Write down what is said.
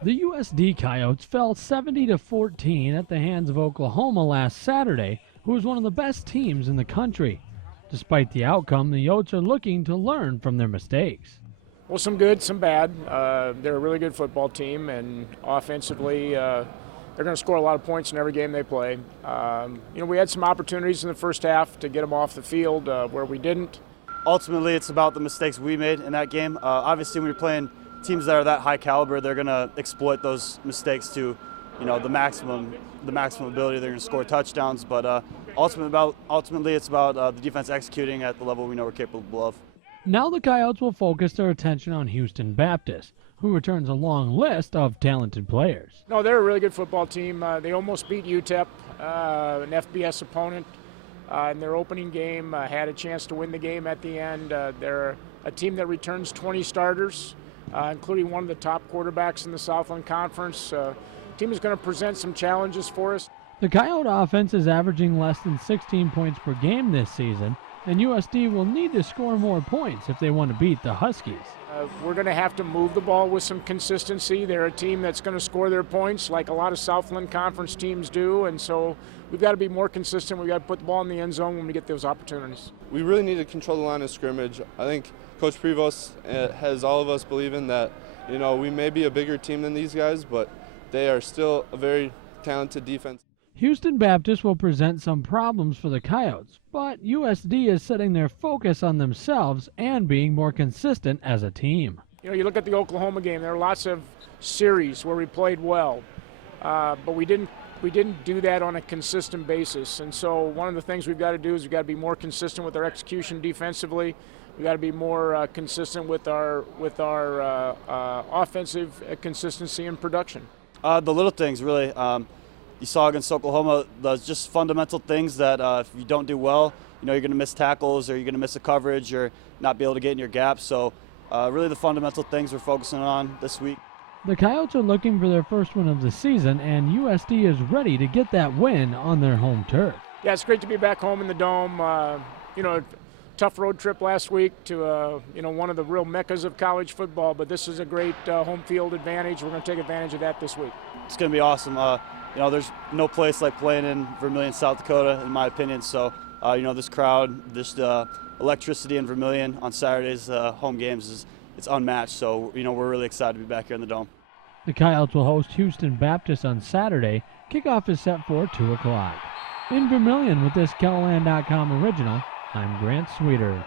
The USD Coyotes fell 70-14 at the hands of Oklahoma last Saturday, who was one of the best teams in the country. Despite the outcome, the Yotes are looking to learn from their mistakes. Well, some good, some bad. They're a really good football team, and offensively, they're going to score a lot of points in every game they play. We had some opportunities in the first half to get them off the field where we didn't. Ultimately, it's about the mistakes we made in that game. Obviously, when you're playing teams that are that high caliber, they're going to exploit those mistakes to, the maximum ability. They're going to score touchdowns, but ultimately, it's about the defense executing at the level we know we're capable of. Now the Coyotes will focus their attention on Houston Baptist, who returns a long list of talented players. No, they're a really good football team. They almost beat UTEP, an FBS opponent, in their opening game. Had a chance to win the game at the end. They're a team that returns 20 starters, including one of the top quarterbacks in the Southland Conference. Team is going to present some challenges for us. The Coyote offense is averaging less than 16 points per game this season, and USD will need to score more points if they want to beat the Huskies. We're going to have to move the ball with some consistency. They're a team that's going to score their points like a lot of Southland Conference teams do, and so we've got to be more consistent. We've got to put the ball in the end zone when we get those opportunities. We really need to control the line of scrimmage. I think Coach Prevost has all of us believing that, we may be a bigger team than these guys, but they are still a very talented defense. Houston Baptist will present some problems for the Coyotes, but USD is setting their focus on themselves and being more consistent as a team. You look at the Oklahoma game, there are lots of series where we played well, but we didn't do that on a consistent basis. And so one of the things we've got to do is we've got to be more consistent with our execution defensively. We've got to be more consistent with our offensive consistency and production. The little things, really. You saw against Oklahoma, those just fundamental things that if you don't do well, you're going to miss tackles or you're going to miss a coverage or not be able to get in your gap. So really the fundamental things we're focusing on this week. The Coyotes are looking for their first win of the season, and USD is ready to get that win on their home turf. Yeah, it's great to be back home in the Dome. Tough road trip last week to one of the real meccas of college football, but this is a great home field advantage. We're going to take advantage of that this week. It's going to be awesome. There's no place like playing in Vermilion, South Dakota, in my opinion. So, this crowd, this electricity in Vermilion on Saturdays, home games, it's unmatched. So, we're really excited to be back here in the Dome. The Coyotes will host Houston Baptist on Saturday. Kickoff is set for 2 o'clock. In Vermilion with this KELOLAND.com original, I'm Grant Sweeter.